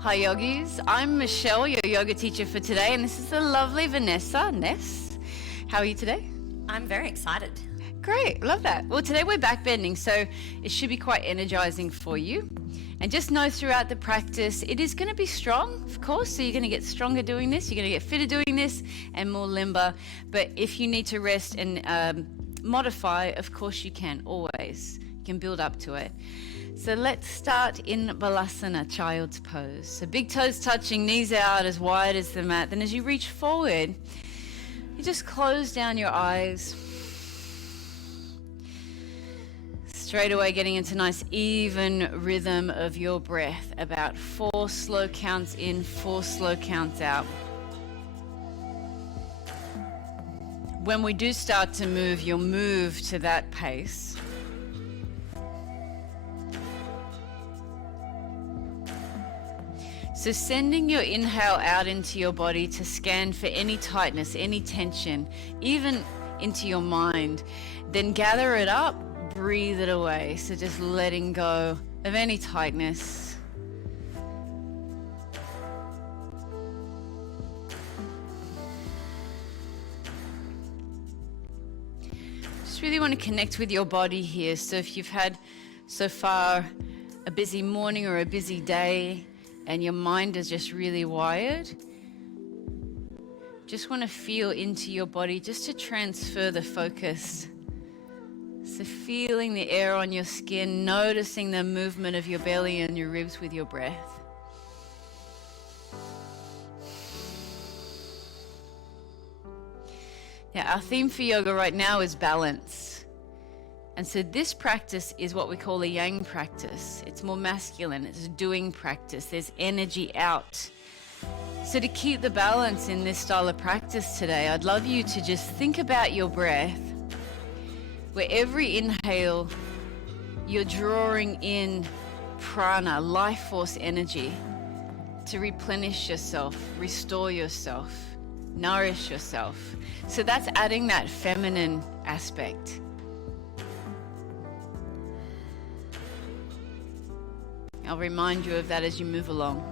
Hi yogis, I'm Michelle, your yoga teacher for today, and this is the lovely Vanessa. Ness, how are you today? I'm very excited. Great, love that. Well, today we're backbending, so it should be quite energizing for you. And just know throughout the practice, it is going to be strong, of course, so you're going to get stronger doing this, you're going to get fitter doing this, and more limber. But if you need to rest and modify, of course you can, always. You can build up to it. So let's start in Balasana, child's pose. So big toes touching, knees out as wide as the mat. Then as you reach forward, you just close down your eyes. Straight away getting into nice even rhythm of your breath. About 4 slow counts in, 4 slow counts out. When we do start to move, you'll move to that pace. So sending your inhale out into your body to scan for any tightness, any tension, even into your mind. Then gather it up, breathe it away. So just letting go of any tightness. Just really want to connect with your body here. So if you've had so far a busy morning or a busy day, and your mind is just really wired, just want to feel into your body just to transfer the focus. So feeling the air on your skin, noticing the movement of your belly and your ribs with your breath. Now, our theme for yoga right now is balance. And so this practice is what we call a yang practice. It's more masculine, it's a doing practice. There's energy out. So to keep the balance in this style of practice today, I'd love you to just think about your breath, where every inhale, you're drawing in prana, life force energy, to replenish yourself, restore yourself, nourish yourself. So that's adding that feminine aspect. I'll remind you of that as you move along.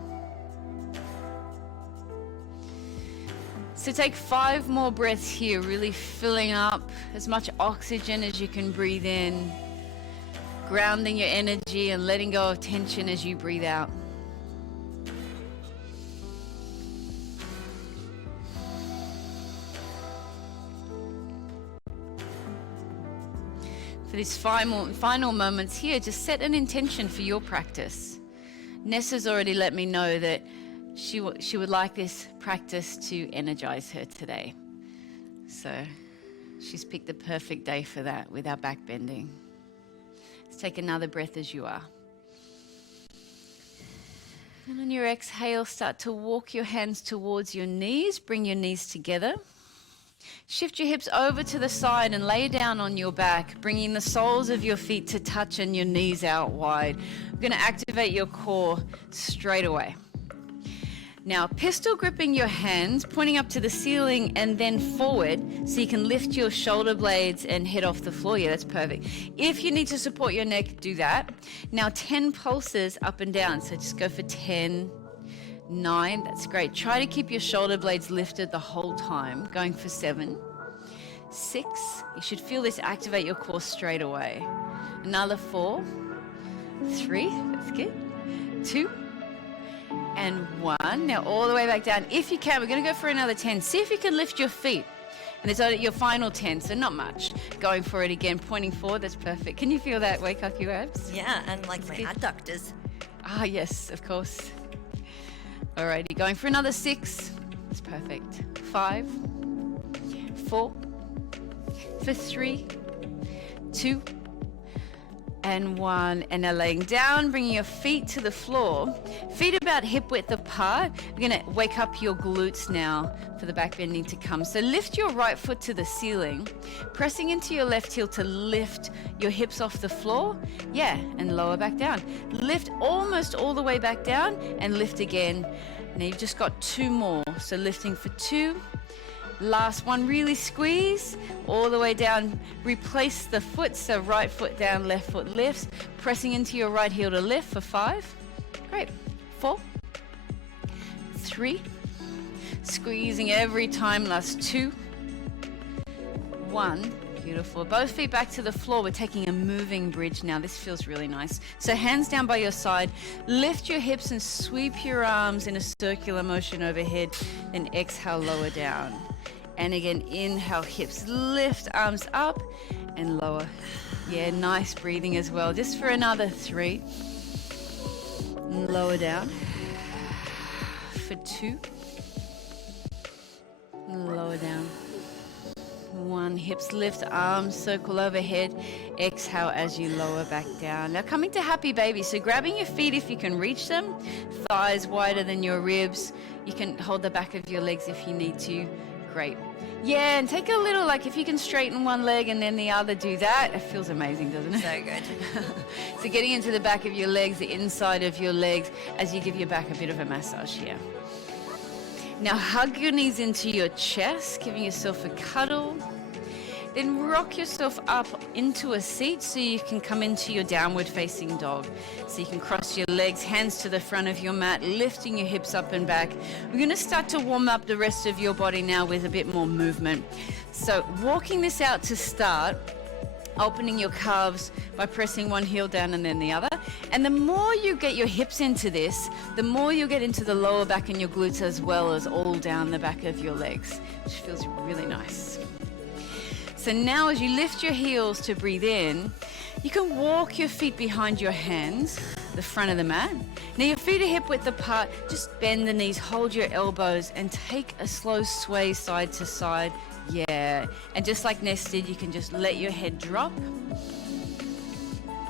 So take 5 more breaths here, really filling up as much oxygen as you can breathe in, grounding your energy and letting go of tension as you breathe out. For these final moments here, just set an intention for your practice. Nessa's already let me know that she would like this practice to energize her today. So she's picked the perfect day for that with our back bending. Let's take another breath as you are. And on your exhale, start to walk your hands towards your knees. Bring your knees together. Shift your hips over to the side and lay down on your back, bringing the soles of your feet to touch and your knees out wide. We're going to activate your core straight away. Now, pistol gripping your hands, pointing up to the ceiling and then forward so you can lift your shoulder blades and head off the floor. Yeah, that's perfect. If you need to support your neck, do that. Now, 10 pulses up and down. So just go for 10, 9, that's great. Try to keep your shoulder blades lifted the whole time. Going for 7, 6, you should feel this activate your core straight away. Another 4, 3, that's good, 2, and 1. Now all the way back down. If you can, we're going to go for another 10. See if you can lift your feet. And it's your final 10, so not much. Going for it again, pointing forward, that's perfect. Can you feel that wake up your abs? Yeah, and like my adductors. Ah, yes, of course. Alrighty, going for another 6. That's perfect. 5, 4, for 3, 2, and 1. And now laying down, bringing your feet to the floor. Feet about hip width apart. We're going to wake up your glutes now for the back bending to come. So lift your right foot to the ceiling, pressing into your left heel to lift your hips off the floor. Yeah, and lower back down. Lift almost all the way back down and lift again. Now you've just got 2 more. So lifting for 2. Last one, really squeeze all the way down. Replace the foot, so right foot down, left foot lifts. Pressing into your right heel to lift for 5. Great. 4, 3. Squeezing every time. Last 2. 1. Beautiful. Both feet back to the floor. We're taking a moving bridge now. This feels really nice. So hands down by your side. Lift your hips and sweep your arms in a circular motion overhead. Then exhale, lower down. And again, inhale, hips lift, arms up and lower. Yeah, nice breathing as well. Just for another 3. Lower down. For 2. Lower down. 1. Hips lift, arms circle overhead. Exhale as you lower back down. Now coming to happy baby. So grabbing your feet if you can reach them. Thighs wider than your ribs. You can hold the back of your legs if you need to. Great. Yeah, and take a little, like if you can straighten one leg and then the other, do that. It feels amazing, doesn't it? So good. So getting into the back of your legs, the inside of your legs, as you give your back a bit of a massage here. Now hug your knees into your chest, giving yourself a cuddle. Then rock yourself up into a seat so you can come into your downward facing dog. So you can cross your legs, hands to the front of your mat, lifting your hips up and back. We're going to start to warm up the rest of your body now with a bit more movement. So walking this out to start, opening your calves by pressing one heel down and then the other. And the more you get your hips into this, the more you get into the lower back and your glutes as well as all down the back of your legs, which feels really nice. So now as you lift your heels to breathe in, you can walk your feet behind your hands, the front of the mat. Now your feet are hip width apart, just bend the knees, hold your elbows and take a slow sway side to side. Yeah, and just like nested, you can just let your head drop.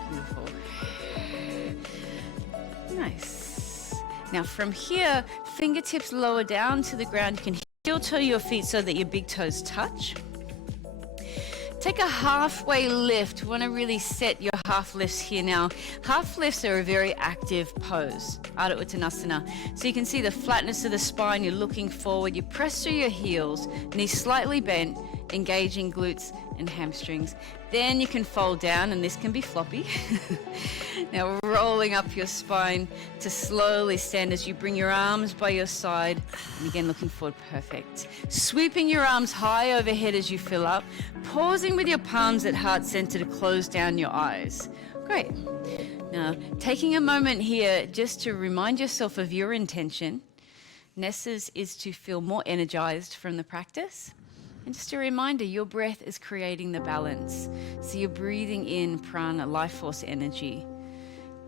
Beautiful. Nice. Now from here, fingertips lower down to the ground. You can heel toe your feet so that your big toes touch. Take a halfway lift. We want to really set your half lifts here now. Half lifts are a very active pose, Ardha Uttanasana. So you can see the flatness of the spine. You're looking forward. You press through your heels, knees slightly bent, engaging glutes and hamstrings. Then you can fold down, and this can be floppy. Now rolling up your spine to slowly stand as you bring your arms by your side. And again, looking forward, perfect. Sweeping your arms high overhead as you fill up. Pausing with your palms at heart center to close down your eyes. Great. Now, taking a moment here just to remind yourself of your intention. Nessa's is to feel more energized from the practice. And just a reminder, your breath is creating the balance. So you're breathing in prana, life force energy.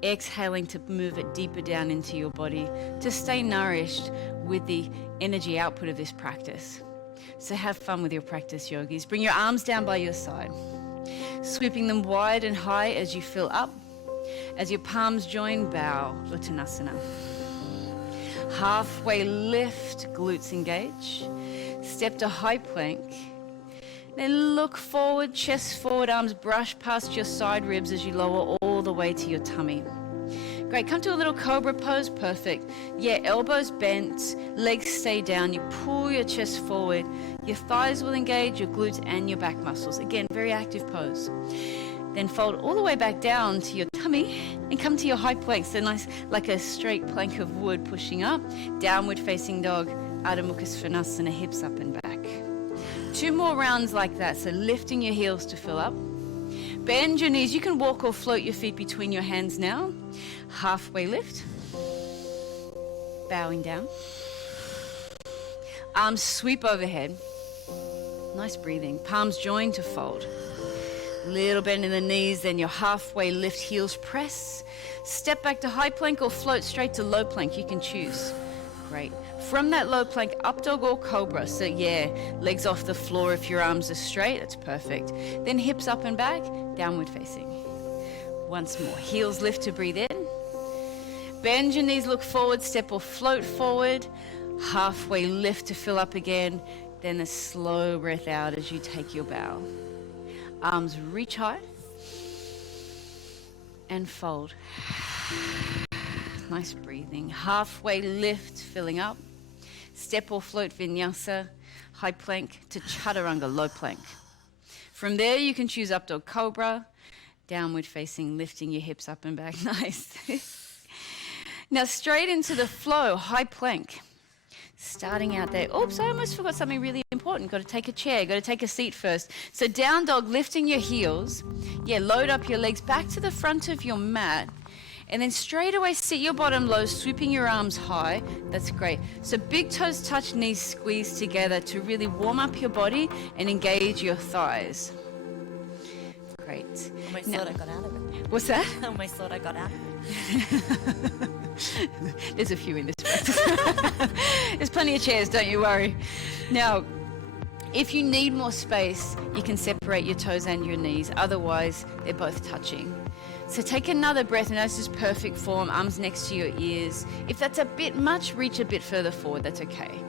Exhaling to move it deeper down into your body to stay nourished with the energy output of this practice. So have fun with your practice, yogis. Bring your arms down by your side. Sweeping them wide and high as you fill up. As your palms join, bow, Uttanasana. Halfway lift, glutes engage. Step to high plank. Then look forward, chest forward, arms brush past your side ribs as you lower all the way to your tummy. Great, come to a little cobra pose, perfect. Yeah, elbows bent, legs stay down, you pull your chest forward, your thighs will engage, your glutes and your back muscles. Again, very active pose. Then fold all the way back down to your tummy and come to your high plank. So nice, like a straight plank of wood pushing up, downward facing dog, Ardha Mukha Svanasana, hips up and back. 2 more rounds like that, so lifting your heels to fill up. Bend your knees. You can walk or float your feet between your hands now. Halfway lift. Bowing down. Arms sweep overhead. Nice breathing. Palms join to fold. Little bend in the knees, then your halfway lift, heels press. Step back to high plank or float straight to low plank. You can choose. Great. From that low plank, up dog or cobra. So yeah, legs off the floor if your arms are straight. That's perfect. Then hips up and back, downward facing. Once more. Heels lift to breathe in. Bend your knees, look forward, step or float forward. Halfway lift to fill up again. Then a slow breath out as you take your bow. Arms reach high. And fold. Nice breathing. Halfway lift, filling up. Step or float vinyasa, high plank to chaturanga, low plank. From there, you can choose up dog cobra, downward facing, lifting your hips up and back. Nice. Now straight into the flow, high plank. Starting out there. Oops, I almost forgot something really important. Got to take a chair, got to take a seat first. So down dog, lifting your heels. Yeah, load up your legs back to the front of your mat. And then straight away sit your bottom low, sweeping your arms high. That's great. So big toes touch, knees squeeze together to really warm up your body and engage your thighs. Great. Almost thought I got out of it. What's that? Almost thought I got out of it. There's a few in this practice. There's plenty of chairs, don't you worry. Now, if you need more space, you can separate your toes and your knees. Otherwise, they're both touching. So take another breath, and this is perfect form, arms next to your ears. If that's a bit much, reach a bit further forward, that's okay.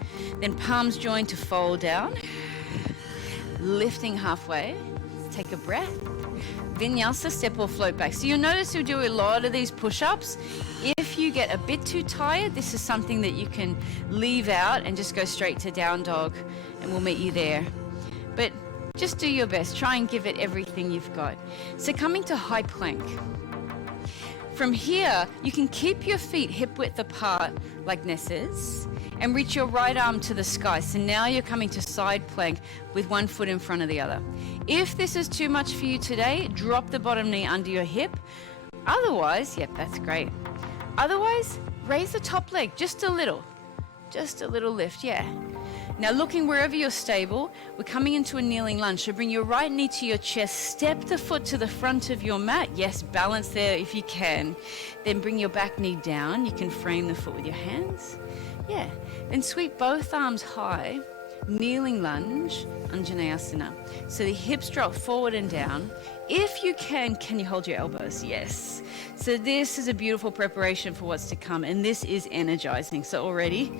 Then palms join to fold down. Lifting halfway. Take a breath. Vinyasa, step or float back. So you'll notice we do a lot of these push-ups. If you get a bit too tired, this is something that you can leave out and just go straight to down dog, and we'll meet you there. But just do your best. Try and give it everything you've got. So coming to high plank. From here, you can keep your feet hip width apart like Ness's and reach your right arm to the sky. So now you're coming to side plank with one foot in front of the other. If this is too much for you today, drop the bottom knee under your hip. Otherwise, yep, that's great. Otherwise, raise the top leg just a little lift, yeah. Now looking wherever you're stable, we're coming into a kneeling lunge. So bring your right knee to your chest, step the foot to the front of your mat. Yes, balance there if you can. Then bring your back knee down. You can frame the foot with your hands. Yeah, then sweep both arms high, kneeling lunge, Anjaneyasana. So the hips drop forward and down. If you can you hold your elbows? Yes. So this is a beautiful preparation for what's to come, and this is energizing. So already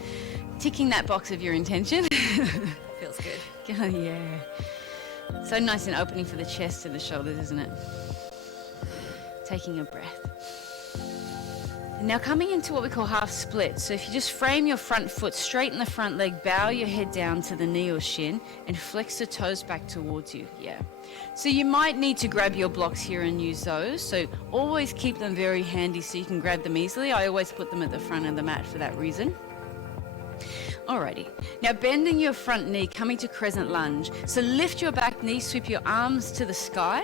ticking that box of your intention. Feels good. Oh, yeah. So nice and opening for the chest and the shoulders, isn't it? Taking a breath. And now coming into what we call half split. So if you just frame your front foot, straighten the front leg, bow your head down to the knee or shin, and flex the toes back towards you. Yeah. So you might need to grab your blocks here and use those. So always keep them very handy so you can grab them easily. I always put them at the front of the mat for that reason. Alrighty, now bending your front knee, coming to crescent lunge. So lift your back knee, sweep your arms to the sky.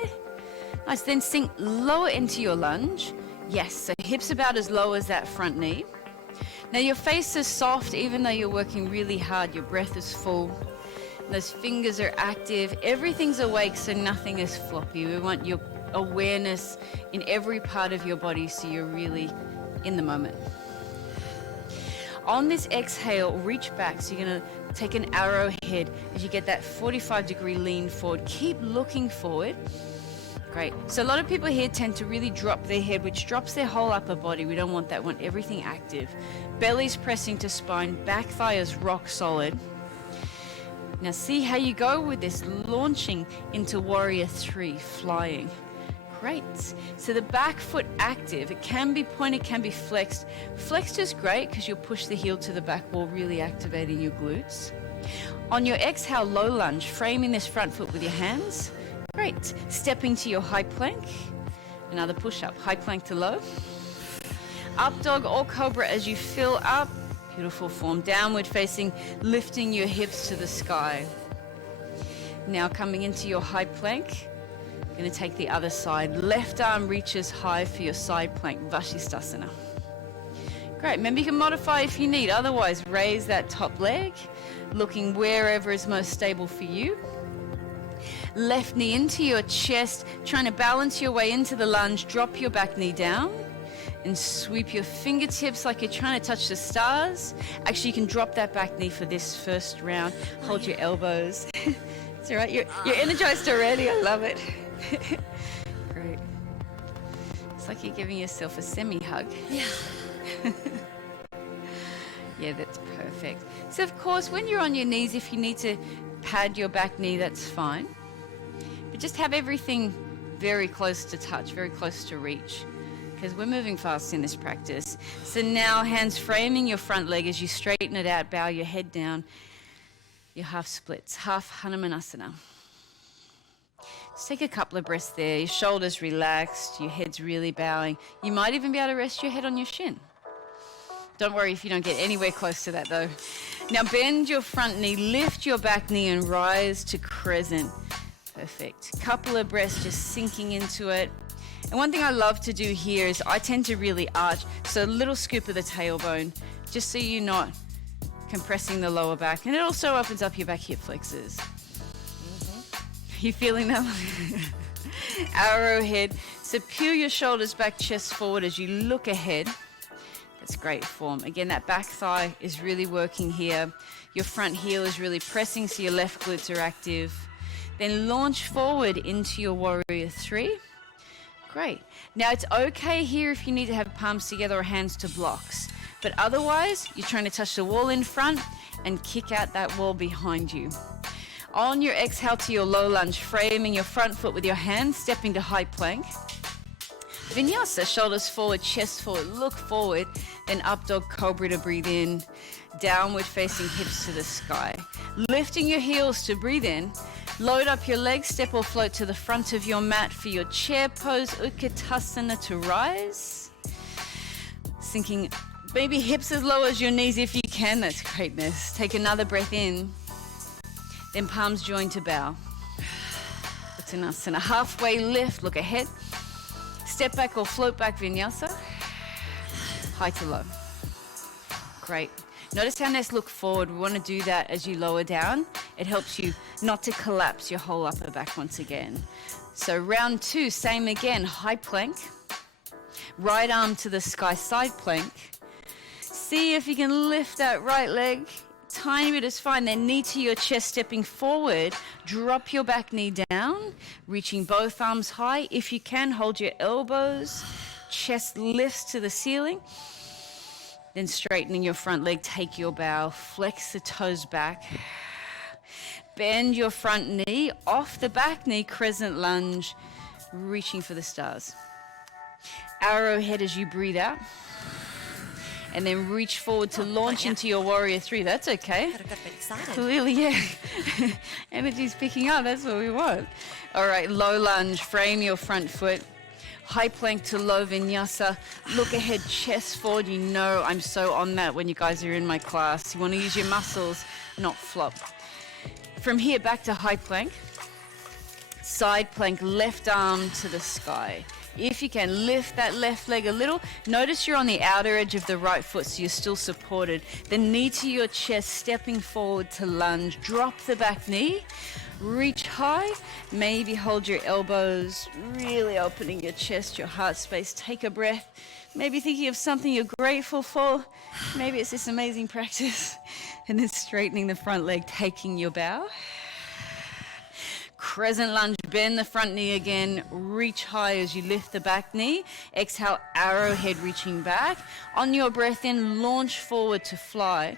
Nice, then sink lower into your lunge. Yes, so hips about as low as that front knee. Now your face is soft even though you're working really hard. Your breath is full. Those fingers are active. Everything's awake, so nothing is floppy. We want your awareness in every part of your body so you're really in the moment. On this exhale, reach back. So you're going to take an arrowhead as you get that 45-degree lean forward. Keep looking forward. Great. So a lot of people here tend to really drop their head, which drops their whole upper body. We don't want that. We want everything active. Belly's pressing to spine. Back thigh is rock solid. Now see how you go with this, launching into warrior 3, flying. Great. So the back foot active. It can be pointed, can be flexed. Flexed is great because you'll push the heel to the back wall, really activating your glutes. On your exhale, low lunge, framing this front foot with your hands. Great. Stepping to your high plank. Another push-up, high plank to low. Up dog or cobra as you fill up. Beautiful form. Downward facing, lifting your hips to the sky. Now coming into your high plank. Going to take the other side. Left arm reaches high for your side plank, Vashisthasana. Great. Remember, you can modify if you need. Otherwise, raise that top leg, looking wherever is most stable for you. Left knee into your chest, trying to balance your way into the lunge. Drop your back knee down and sweep your fingertips like you're trying to touch the stars. Actually, you can drop that back knee for this first round. Hold your elbows. It's all right. You're energized already. I love it. Great. It's like you're giving yourself a semi-hug. Yeah. Yeah, that's perfect. So of course, when you're on your knees, if you need to pad your back knee, that's fine. But just have everything very close to touch, very close to reach, because we're moving fast in this practice. So now hands framing your front leg as you straighten it out, bow your head down, your half splits, half Hanumanasana. Just take a couple of breaths there. Your shoulders relaxed, your head's really bowing. You might even be able to rest your head on your shin. Don't worry if you don't get anywhere close to that though. Now bend your front knee, lift your back knee and rise to crescent. Perfect. Couple of breaths just sinking into it. And one thing I love to do here is I tend to really arch, so a little scoop of the tailbone, just so you're not compressing the lower back. And it also opens up your back hip flexors. You feeling that? Arrowhead. So peel your shoulders back, chest forward as you look ahead. That's great form. Again, that back thigh is really working here. Your front heel is really pressing, so your left glutes are active. Then launch forward into your warrior three. Great. Now it's okay here if you need to have palms together or hands to blocks. But otherwise, you're trying to touch the wall in front and kick out that wall behind you. On your exhale to your low lunge, framing your front foot with your hands, stepping to high plank. Vinyasa, shoulders forward, chest forward, look forward, then up dog cobra to breathe in, downward facing hips to the sky. Lifting your heels to breathe in, load up your legs, step or float to the front of your mat for your chair pose, Utkatasana to rise. Sinking maybe hips as low as your knees if you can, that's greatness. Take another breath in, then palms join to bow. Uttanasana, halfway lift, look ahead. Step back or float back vinyasa, high to low. Great. Notice how nice look forward. We want to do that as you lower down. It helps you not to collapse your whole upper back once again. So round two, same again, high plank. Right arm to the sky, side plank. See if you can lift that right leg. Tiny bit is fine. Then knee to your chest, stepping forward. Drop your back knee down, reaching both arms high. If you can, hold your elbows. Chest lifts to the ceiling. Then straightening your front leg, take your bow. Flex the toes back. Bend your front knee off the back knee, crescent lunge, reaching for the stars. Arrowhead as you breathe out. And then reach forward to launch into your warrior three. That's okay. I got a bit excited. Clearly, yeah. Energy's picking up. That's what we want. All right, low lunge. Frame your front foot. High plank to low vinyasa. Look ahead, chest forward. You know I'm so on that when you guys are in my class. You want to use your muscles, not flop. From here, back to high plank. Side plank, left arm to the sky. If you can, lift that left leg a little. Notice you're on the outer edge of the right foot, so you're still supported. Then knee to your chest, stepping forward to lunge. Drop the back knee. Reach high. Maybe hold your elbows, really opening your chest, your heart space. Take a breath. Maybe thinking of something you're grateful for. Maybe it's this amazing practice. And then straightening the front leg, taking your bow. Crescent lunge, bend the front knee again, reach high as you lift the back knee. Exhale, arrowhead reaching back. On your breath in, launch forward to fly.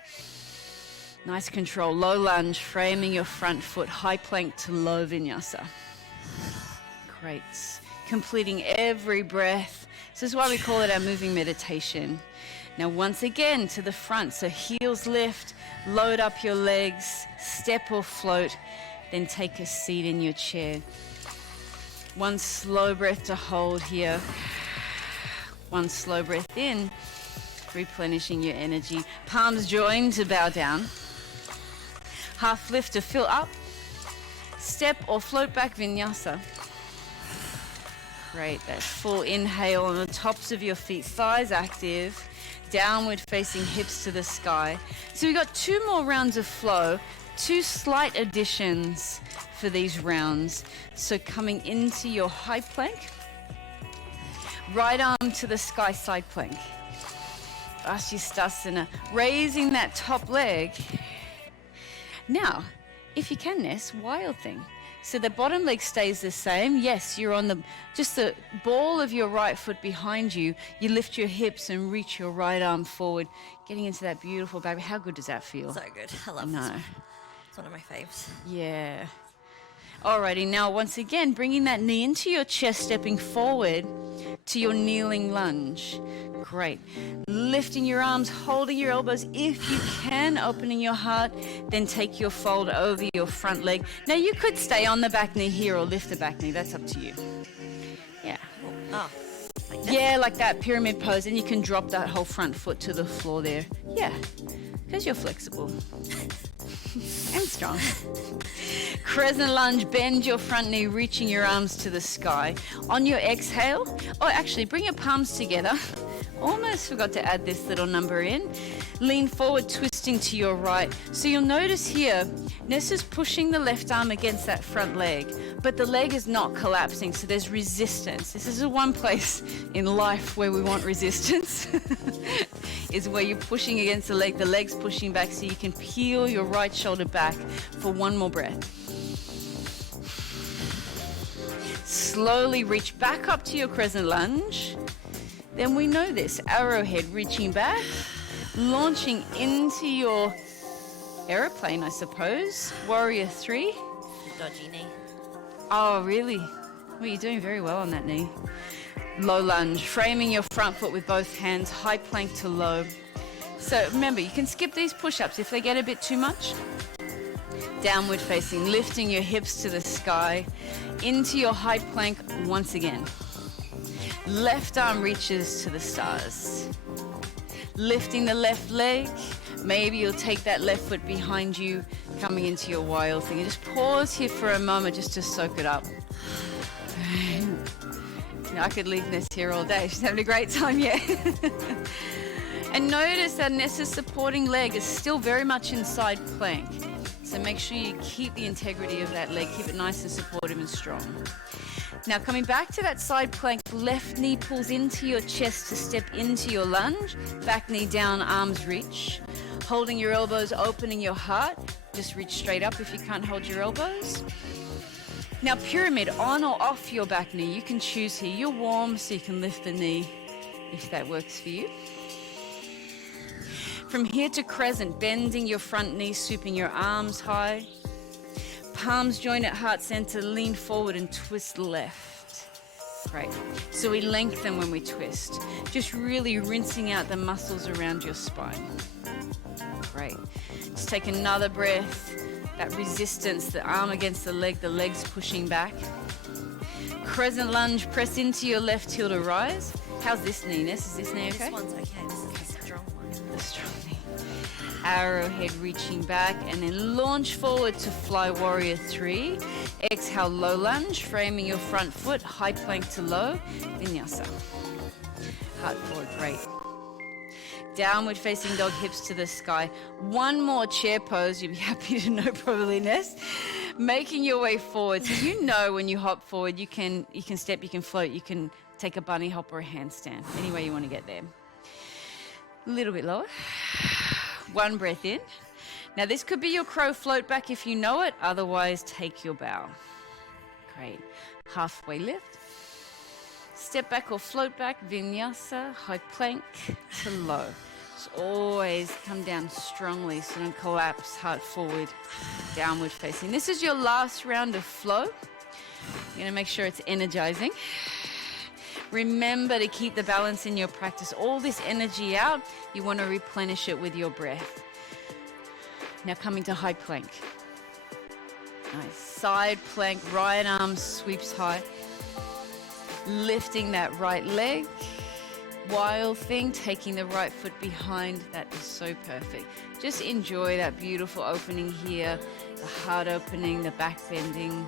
Nice control, low lunge, framing your front foot, high plank to low vinyasa. Great. Completing every breath. This is why we call it our moving meditation. Now once again to the front, so heels lift, load up your legs, step or float. Then take a seat in your chair. One slow breath to hold here. One slow breath in, replenishing your energy. Palms join to bow down. Half lift to fill up. Step or float back vinyasa. Great, that full inhale on the tops of your feet, thighs active. Downward facing hips to the sky. So we've got 2 more rounds of flow. 2 slight additions for these rounds. So coming into your high plank, right arm to the sky, side plank. Vashisthasana, raising that top leg. Now, if you can, Ness, wild thing. So the bottom leg stays the same. Yes, you're on just the ball of your right foot behind you. You lift your hips and reach your right arm forward, getting into that beautiful back. How good does that feel? So good. I love this one. It's one of my faves. Yeah. Alrighty, now once again, bringing that knee into your chest, stepping forward to your kneeling lunge. Great. Lifting your arms, holding your elbows if you can, opening your heart, then take your fold over your front leg. Now you could stay on the back knee here or lift the back knee, that's up to you. Yeah. Oh, Yeah, like that pyramid pose, and you can drop that whole front foot to the floor there. Yeah, because you're flexible and strong. Crescent lunge, bend your front knee, reaching your arms to the sky. On your exhale, actually bring your palms together. Almost forgot to add this little number in. Lean forward, twisting to your right. So you'll notice here, Nessa's pushing the left arm against that front leg, but the leg is not collapsing, so there's resistance. This is the one place in life where we want resistance, is where you're pushing against the leg's pushing back, so you can peel your right shoulder back for one more breath. Slowly reach back up to your crescent lunge. Then we know this, arrowhead, reaching back, launching into your aeroplane, I suppose. Warrior 3. Dodgy knee. Oh, really? Well, you're doing very well on that knee. Low lunge, framing your front foot with both hands, high plank to low. So remember, you can skip these push-ups if they get a bit too much. Downward facing, lifting your hips to the sky, into your high plank once again. Left arm reaches to the stars. Lifting the left leg. Maybe you'll take that left foot behind you, coming into your wild thing. And just pause here for a moment just to soak it up. I could leave Ness here all day. She's having a great time, yeah. And notice that Nessa's supporting leg is still very much in side plank. So make sure you keep the integrity of that leg. Keep it nice and supportive and strong. Now coming back to that side plank, left knee pulls into your chest to step into your lunge. Back knee down, arms reach. Holding your elbows, opening your heart. Just reach straight up if you can't hold your elbows. Now pyramid, on or off your back knee. You can choose here. You're warm, so you can lift the knee if that works for you. From here to crescent, bending your front knee, swooping your arms high. Palms join at heart center, lean forward and twist left. Great. So we lengthen when we twist. Just really rinsing out the muscles around your spine. Great. Just take another breath. That resistance, the arm against the leg's pushing back. Crescent lunge, press into your left heel to rise. How's this knee, Ness? Is this knee okay? This one's okay. This is the strong one. The strong knee. Arrowhead reaching back, and then launch forward to fly warrior 3. Exhale, low lunge, framing your front foot, high plank to low, vinyasa. Heart forward, great. Downward facing dog, hips to the sky. One more chair pose, you'll be happy to know probably, Ness. Making your way forward. So you know when you hop forward, you can step, you can float, you can take a bunny hop or a handstand, any way you want to get there. A little bit lower. One breath in. Now this could be your crow float back if you know it, otherwise take your bow. Great. Halfway lift. Step back or float back, vinyasa, high plank to low. Just always come down strongly, so don't collapse, heart forward, downward facing. This is your last round of flow. You're gonna make sure it's energizing. Remember to keep the balance in your practice. All this energy out, you want to replenish it with your breath. Now coming to high plank. Nice. Side plank, right arm sweeps high. Lifting that right leg. Wild thing, taking the right foot behind. That is so perfect. Just enjoy that beautiful opening here. The heart opening, the back bending.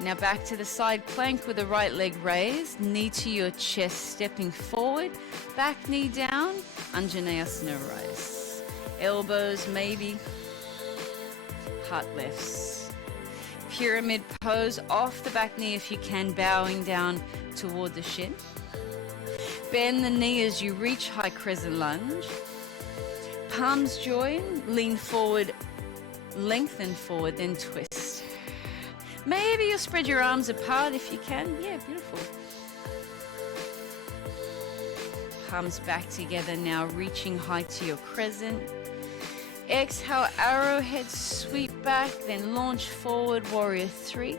Now back to the side plank with the right leg raised, knee to your chest, stepping forward, back knee down, Anjaneyasana rise. Elbows maybe, heart lifts. Pyramid pose, off the back knee if you can, bowing down toward the shin. Bend the knee as you reach high crescent lunge. Palms join, lean forward, lengthen forward, then twist. Maybe you'll spread your arms apart if you can. Yeah, beautiful. Palms back together now, reaching high to your crescent. Exhale, arrowhead, sweep back, then launch forward, warrior 3.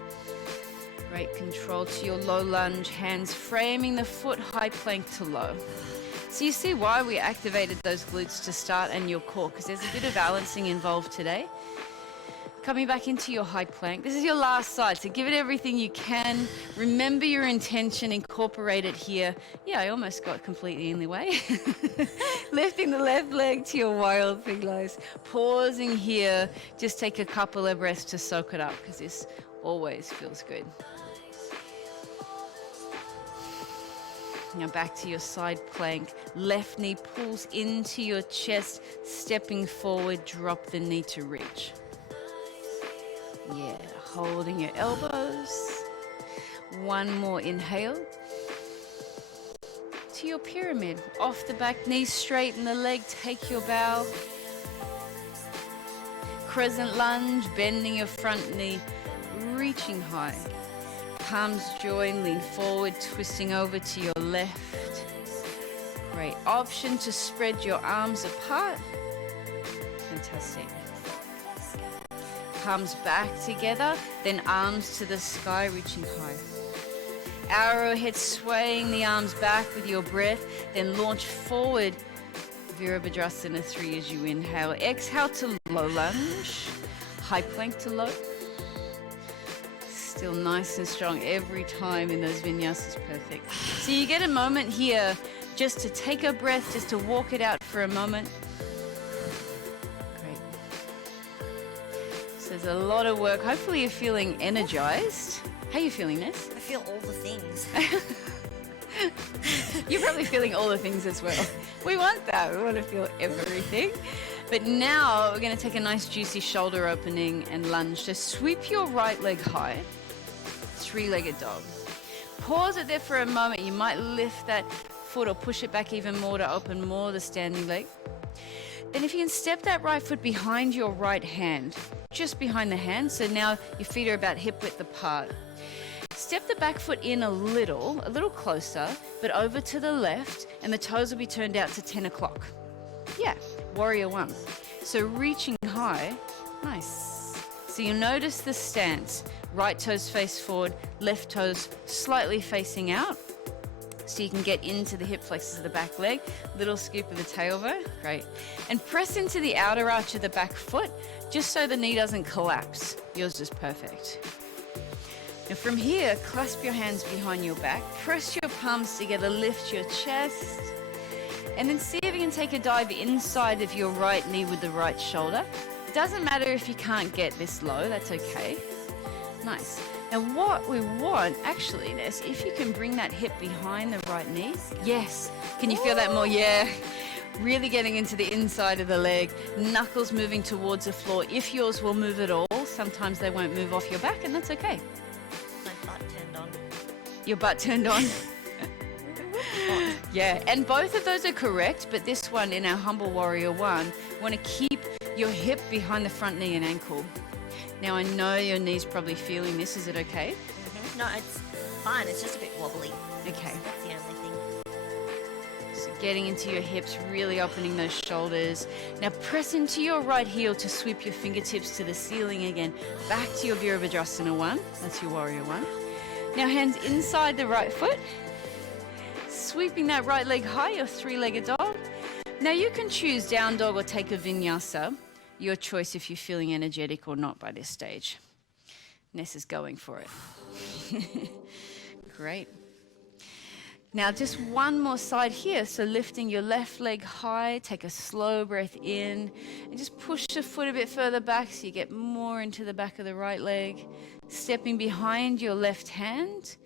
Great control to your low lunge, hands framing the foot, high plank to low. So you see why we activated those glutes to start and your core, because there's a bit of balancing involved today. Coming back into your high plank. This is your last side, so give it everything you can. Remember your intention, incorporate it here. Yeah, I almost got completely in the way. Lifting the left leg to your wild thing lies. Pausing here, just take a couple of breaths to soak it up, because this always feels good. Now back to your side plank. Left knee pulls into your chest, stepping forward, drop the knee to reach. Yeah, holding your elbows. One more inhale. To your pyramid. Off the back, knees straighten the leg, take your bow. Crescent lunge, bending your front knee, reaching high. Palms join, lean forward, twisting over to your left. Great option to spread your arms apart. Fantastic. Palms back together, then arms to the sky, reaching high. Arrowhead, swaying the arms back with your breath, then launch forward. Virabhadrasana 3 as you inhale. Exhale to low lunge. High plank to low. Still nice and strong every time in those vinyasas, perfect. So you get a moment here just to take a breath, just to walk it out for a moment. Great. So there's a lot of work. Hopefully you're feeling energized. How are you feeling, Ness? I feel all the things. You're probably feeling all the things as well. We want that. We want to feel everything. But now we're going to take a nice juicy shoulder opening and lunge. So sweep your right leg high. Three-legged dog. Pause it there for a moment. You might lift that foot or push it back even more to open more the standing leg. Then if you can step that right foot behind your right hand, just behind the hand, so now your feet are about hip width apart. Step the back foot in a little closer, but over to the left, and the toes will be turned out to 10 o'clock. Yeah, warrior one. So reaching high, nice. So you notice the stance. Right toes face forward, left toes slightly facing out. So you can get into the hip flexors of the back leg. Little scoop of the tailbone, great. And press into the outer arch of the back foot, just so the knee doesn't collapse. Yours is perfect. Now from here, clasp your hands behind your back, press your palms together, lift your chest, and then see if you can take a dive inside of your right knee with the right shoulder. It doesn't matter if you can't get this low, that's okay. Nice. Now what we want, actually, Ness, if you can bring that hip behind the right knee. Yes. Can you feel that more? Yeah. Really getting into the inside of the leg. Knuckles moving towards the floor. If yours will move at all, sometimes they won't move off your back, and that's okay. My butt turned on. Your butt turned on? Yeah, and both of those are correct, but this one in our Humble Warrior 1, you want to keep your hip behind the front knee and ankle. Now I know your knee's probably feeling this. Is it okay? No, it's fine. It's just a bit wobbly. Okay. That's the only thing. So getting into your hips, really opening those shoulders. Now press into your right heel to sweep your fingertips to the ceiling again. Back to your Virabhadrasana 1. That's your Warrior 1. Now hands inside the right foot. Sweeping that right leg high, your three-legged dog. Now you can choose down dog or take a vinyasa. Your choice if you're feeling energetic or not by this stage. Ness is going for it. Great. Now just one more side here. So lifting your left leg high, take a slow breath in, and just push the foot a bit further back so you get more into the back of the right leg. Stepping behind your left hand.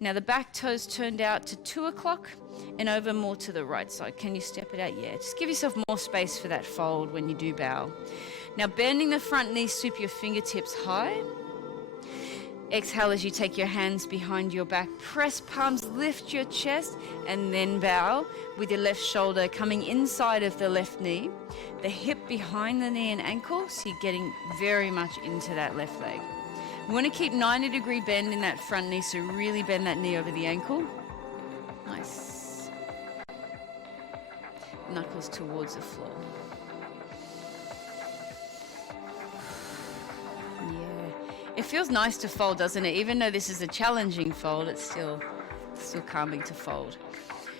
Now the back toes turned out to 2 o'clock and over more to the right side. Can you step it out? Yeah, just give yourself more space for that fold when you do bow. Now bending the front knee, sweep your fingertips high. Exhale as you take your hands behind your back. Press palms, lift your chest, and then bow with your left shoulder coming inside of the left knee. The hip behind the knee and ankle, so you're getting very much into that left leg. We want to keep 90-degree bend in that front knee, so really bend that knee over the ankle. Nice. Knuckles towards the floor. Yeah. It feels nice to fold, doesn't it? Even though this is a challenging fold, it's still calming to fold.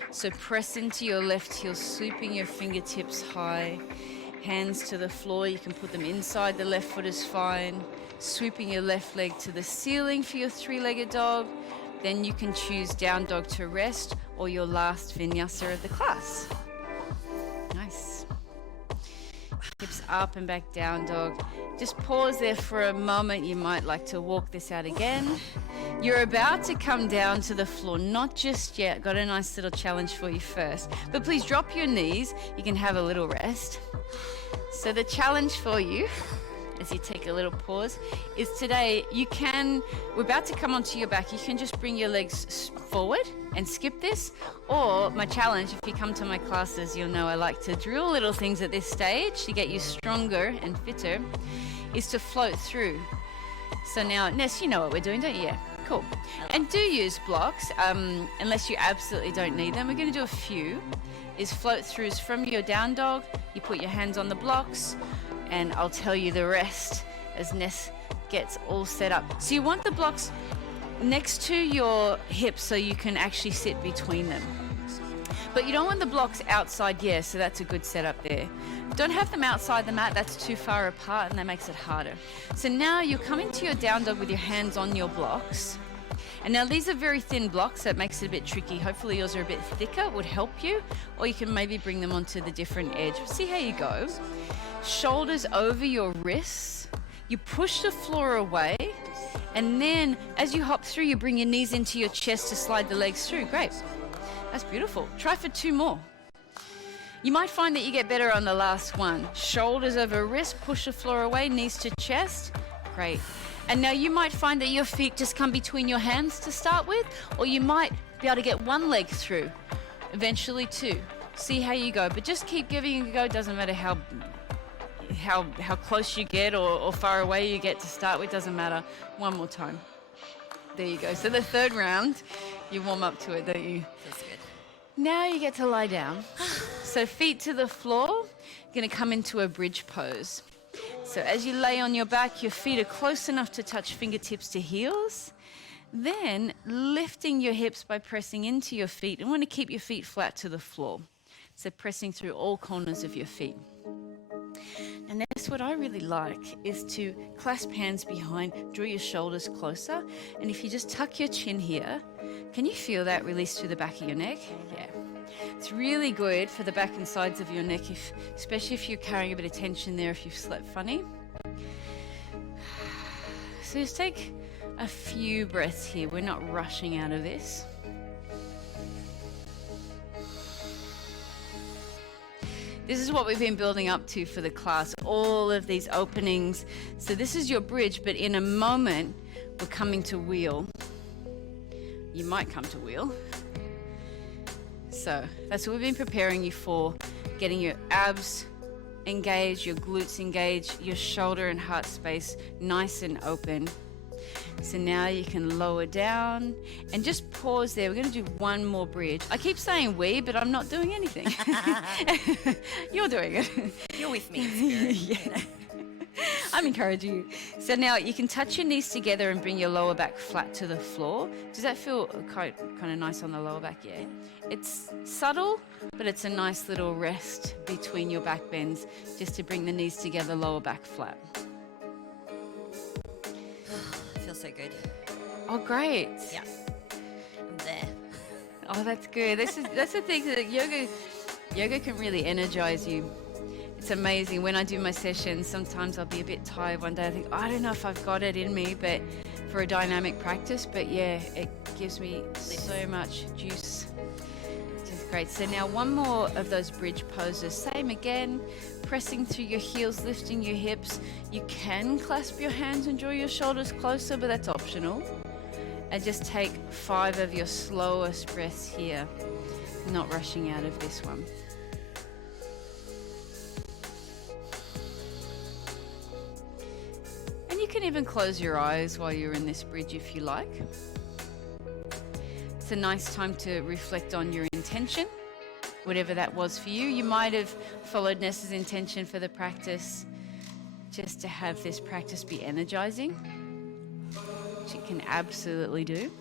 So press into your left heel, sweeping your fingertips high. Hands to the floor, you can put them inside the left foot is fine. Sweeping your left leg to the ceiling for your three-legged dog. Then you can choose down dog to rest or your last vinyasa of the class. Nice. Hips up and back, down dog. Just pause there for a moment. You might like to walk this out again. You're about to come down to the floor, not just yet. Got a nice little challenge for you first. But please drop your knees. You can have a little rest. So the challenge for you, as you take a little pause, is today we're about to come onto your back. You can just bring your legs forward and skip this. Or my challenge, if you come to my classes, you'll know I like to drill little things at this stage to get you stronger and fitter, is to float through. So now, Ness, you know what we're doing, don't you? Yeah, cool. And do use blocks, unless you absolutely don't need them. We're going to do a few. Is float throughs from your down dog. You put your hands on the blocks, and I'll tell you the rest as Ness gets all set up. So you want the blocks next to your hips so you can actually sit between them. But you don't want the blocks outside, so that's a good setup there. Don't have them outside the mat, that's too far apart and that makes it harder. So now you're coming to your down dog with your hands on your blocks. And now these are very thin blocks, that makes it a bit tricky. Hopefully yours are a bit thicker, it would help you. Or you can maybe bring them onto the different edge. See how you go. Shoulders over your wrists. You push the floor away. And then as you hop through, you bring your knees into your chest to slide the legs through. Great. That's beautiful. Try for 2 more. You might find that you get better on the last one. Shoulders over wrist, push the floor away, knees to chest. Great. And now you might find that your feet just come between your hands to start with, or you might be able to get one leg through, eventually 2. See how you go, but just keep giving it a go. Doesn't matter how close you get or far away you get to start with, doesn't matter. One more time. There you go. So the third round, you warm up to it, don't you? Feels good. Now you get to lie down. So feet to the floor, you're going to come into a bridge pose. So as you lay on your back, your feet are close enough to touch fingertips to heels. Then lifting your hips by pressing into your feet. And want to keep your feet flat to the floor. So pressing through all corners of your feet. And that's what I really like, is to clasp hands behind, draw your shoulders closer. And if you just tuck your chin here, can you feel that release through the back of your neck? Yeah. It's really good for the back and sides of your neck, especially if you're carrying a bit of tension there, if you've slept funny. So just take a few breaths here. We're not rushing out of this. This is what we've been building up to for the class, all of these openings. So this is your bridge, but in a moment, we're coming to wheel. You might come to wheel. So that's what we've been preparing you for, getting your abs engaged, your glutes engaged, your shoulder and heart space nice and open. So now you can lower down and just pause there. We're going to do one more bridge. I keep saying we, but I'm not doing anything. You're doing it. You're with me in spirit. Yeah. I'm encouraging you. So now you can touch your knees together and bring your lower back flat to the floor. Does that feel kind of nice on the lower back? Yeah. It's subtle, but it's a nice little rest between your back bends, just to bring the knees together, lower back flat. Feels so good. Oh, great. Yeah. I'm there. Oh, that's good. That's the thing, that yoga can really energize you. It's amazing. When I do my sessions, sometimes I'll be a bit tired one day. I think, I don't know if I've got it in me, but for a dynamic practice. But yeah, it gives me so much juice. Which is great. So now one more of those bridge poses. Same again, pressing through your heels, lifting your hips. You can clasp your hands and draw your shoulders closer, but that's optional. And just take 5 of your slowest breaths here. Not rushing out of this one. You can even close your eyes while you're in this bridge if you like. It's a nice time to reflect on your intention, whatever that was for you. You might have followed Nessa's intention for the practice, just to have this practice be energizing, which it can absolutely do.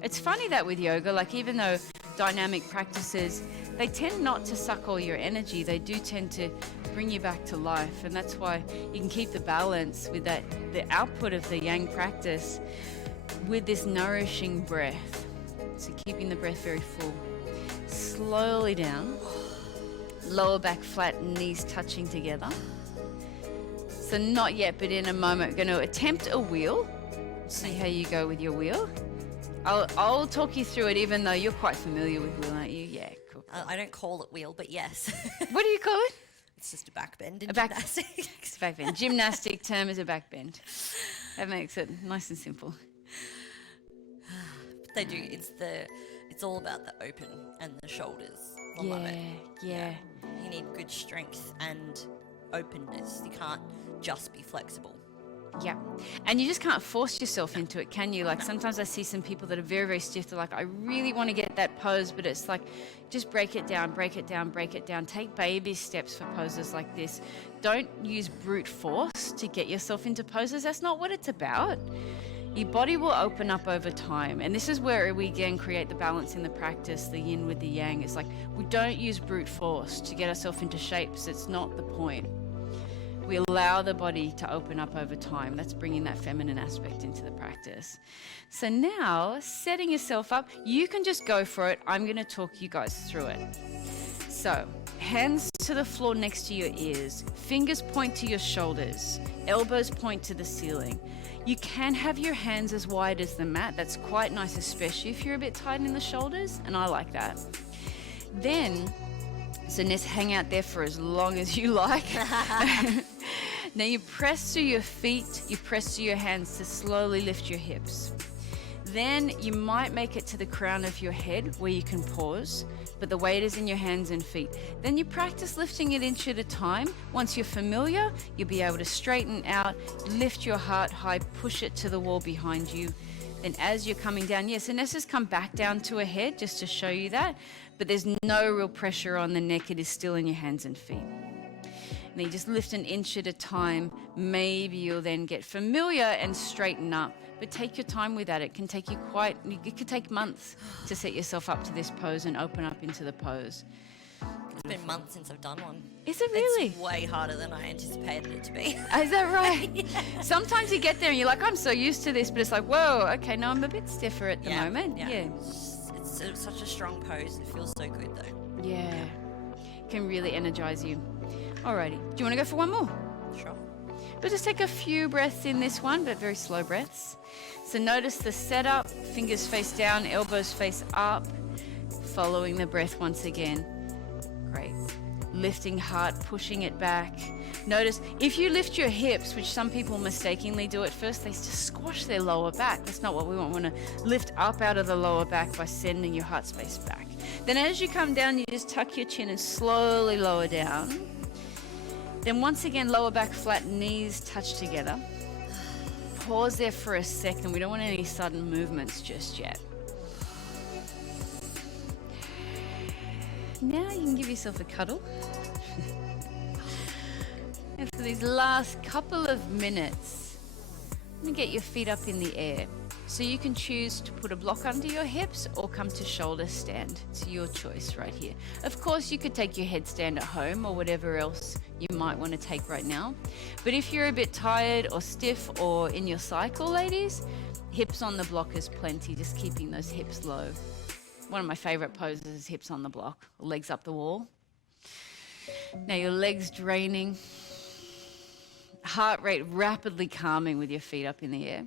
It's funny that with yoga, like even though dynamic practices, they tend not to suck all your energy. They do tend to bring you back to life. And that's why you can keep the balance with that, the output of the yang practice with this nourishing breath. So keeping the breath very full. Slowly down. Lower back flat, knees touching together. So not yet, but in a moment, we're going to attempt a wheel. See how you go with your wheel. I'll talk you through it, even though you're quite familiar with wheel, aren't you? Yeah, cool. I don't call it wheel, but yes. What do you call it? It's just a back bend in A back- gymnastics. It's a back bend. Gymnastic term is a back bend. That makes it nice and simple. They do. It's all about the open and the shoulders. I love it. Yeah. You need good strength and openness. You can't just be flexible. Yeah. And you just can't force yourself into it, can you? Like sometimes I see some people that are very, very stiff. They're like, I really want to get that pose, but it's like, just break it down, break it down, break it down. Take baby steps for poses like this. Don't use brute force to get yourself into poses. That's not what it's about. Your body will open up over time. And this is where we again create the balance in the practice, the yin with the yang. It's like we don't use brute force to get ourselves into shapes. It's not the point. We allow the body to open up over time. That's bringing that feminine aspect into the practice. So now, setting yourself up, you can just go for it. I'm going to talk you guys through it. So, hands to the floor next to your ears. Fingers point to your shoulders. Elbows point to the ceiling. You can have your hands as wide as the mat. That's quite nice, especially if you're a bit tight in the shoulders, and I like that. Then, so let's hang out there for as long as you like. Now you press through your feet, you press through your hands to slowly lift your hips. Then you might make it to the crown of your head where you can pause, but the weight is in your hands and feet. Then you practice lifting it inch at a time. Once you're familiar, you'll be able to straighten out, lift your heart high, push it to the wall behind you. Then as you're coming down, yes, and let's just come back down to a head just to show you that. But there's no real pressure on the neck. It is still in your hands and feet. And then you just lift an inch at a time. Maybe you'll then get familiar and straighten up. But take your time with that. It can take it could take months to set yourself up to this pose and open up into the pose. It's been months since I've done one. Is it really? It's way harder than I anticipated it to be. Is that right? Yeah. Sometimes you get there and you're like, I'm so used to this, but it's like, whoa, okay, no, I'm a bit stiffer at the Yeah, moment. yeah. Yeah. It's such a strong pose. It feels so good though. Yeah. Can really energize you. Alrighty. Do you want to go for one more? Sure. We'll just take a few breaths in this one, but very slow breaths. So notice the setup, fingers face down, elbows face up, following the breath once again. Great. Lifting heart, pushing it back. Notice if you lift your hips, which some people mistakenly do at first, they just squash their lower back. That's not what we want. We want to lift up out of the lower back by sending your heart space back. Then as you come down, you just tuck your chin and slowly lower down. Then once again, lower back flat, knees touch together. Pause there for a second. We don't want any sudden movements just yet. Now you can give yourself a cuddle. And for these last couple of minutes, I'm going to get your feet up in the air. So you can choose to put a block under your hips or come to shoulder stand. It's your choice right here. Of course, you could take your headstand at home or whatever else you might want to take right now. But if you're a bit tired or stiff or in your cycle, ladies, hips on the block is plenty, just keeping those hips low. One of my favorite poses is hips on the block, legs up the wall. Now your legs draining, heart rate rapidly calming with your feet up in the air.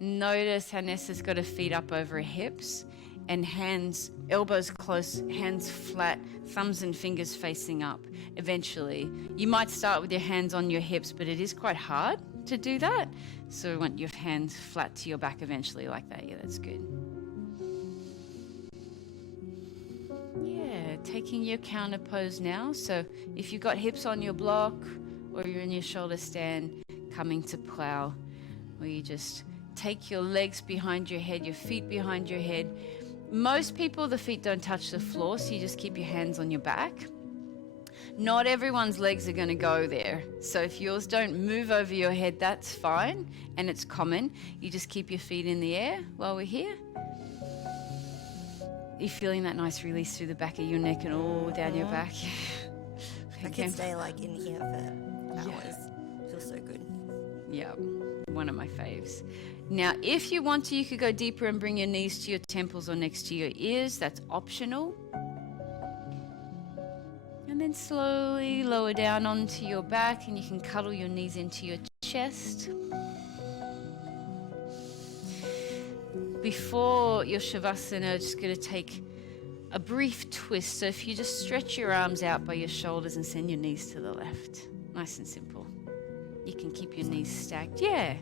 Notice how Nessa's got her feet up over her hips and hands, elbows close, hands flat, thumbs and fingers facing up. Eventually, you might start with your hands on your hips, but it is quite hard to do that. So we want your hands flat to your back eventually like that. Yeah, that's good. Yeah, taking your counter pose now. So if you've got hips on your block or you're in your shoulder stand, coming to plow, where you just take your legs behind your head, your feet behind your head. Most people, the feet don't touch the floor, so you just keep your hands on your back. Not everyone's legs are going to go there. So if yours don't move over your head, that's fine, and it's common. You just keep your feet in the air while we're here. You're feeling that nice release through the back of your neck and all down your back. I could stay like in here for hours. Feels so good. Yeah, one of my faves. Now, if you want to, you could go deeper and bring your knees to your temples or next to your ears. That's optional. And then slowly lower down onto your back, and you can cuddle your knees into your chest. Before your Shavasana, just going to take a brief twist. So if you just stretch your arms out by your shoulders and send your knees to the left. Nice and simple. You can keep your knees stacked. Yeah,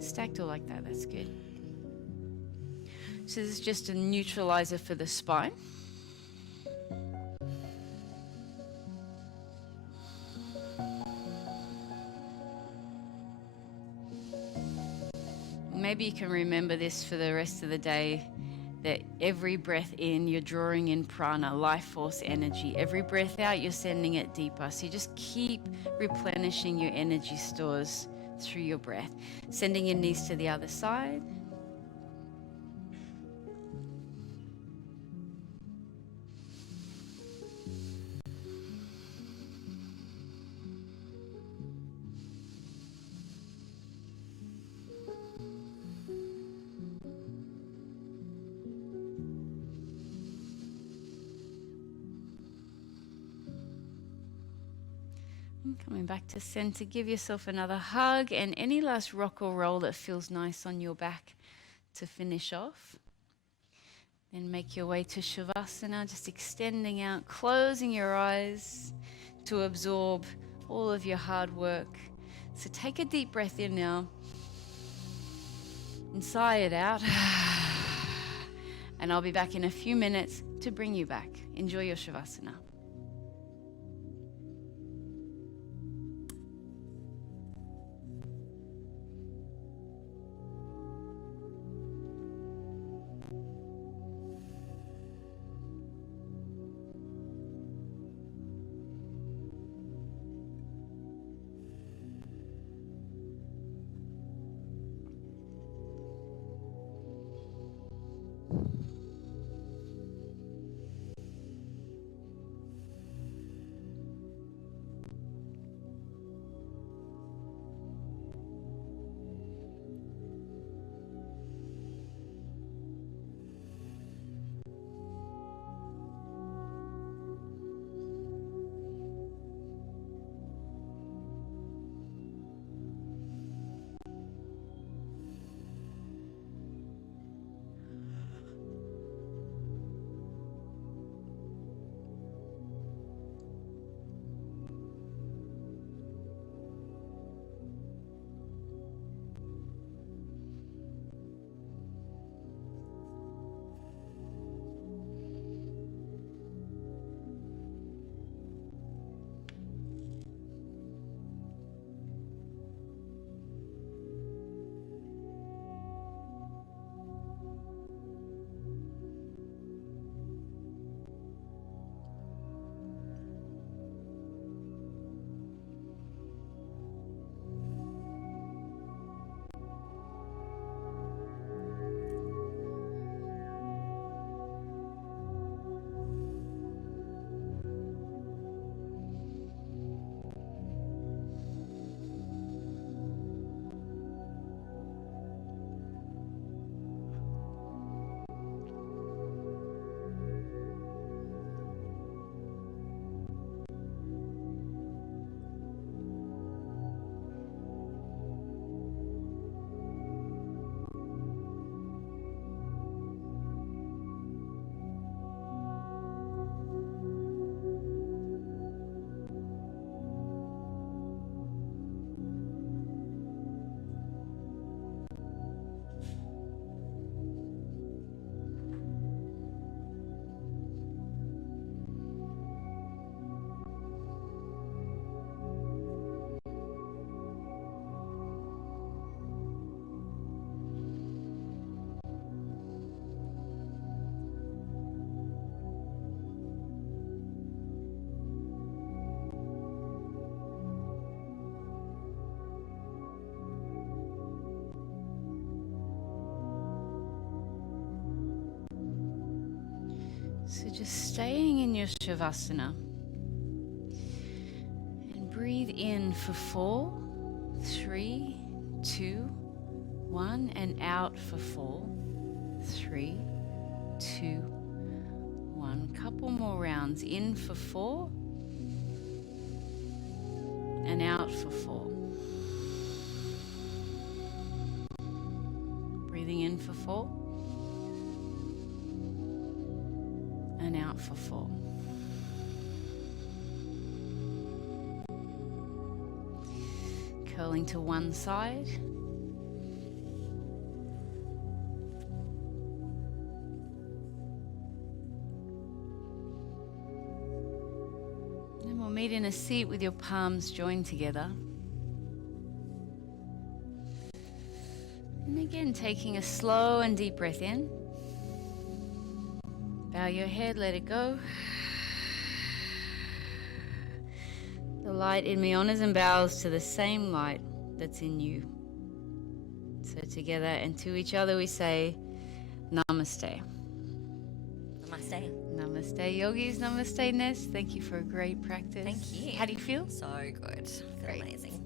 stacked or like that, that's good. So this is just a neutralizer for the spine. Maybe you can remember this for the rest of the day, that every breath in, you're drawing in prana, life force energy. Every breath out, you're sending it deeper. So you just keep replenishing your energy stores through your breath. Sending your knees to the other side. Coming back to center, give yourself another hug and any last rock or roll that feels nice on your back to finish off. Then make your way to Shavasana, just extending out, closing your eyes to absorb all of your hard work. So take a deep breath in now and sigh it out. And I'll be back in a few minutes to bring you back. Enjoy your Shavasana. So just staying in your Shavasana. And breathe in for 4, 3, 2, 1. And out for 4, 3, 2, 1. Couple more rounds. In for 4. And out for 4. Breathing in for 4. And out for 4. Curling to one side. And we'll meet in a seat with your palms joined together. And again, taking a slow and deep breath in. Bow your head, let it go. The light in me honors and bows to the same light that's in you. So together and to each other we say, Namaste. Namaste. Namaste, yogis. Namaste, Ness. Thank you for a great practice. Thank you. How do you feel? So good. I feel Great. amazing.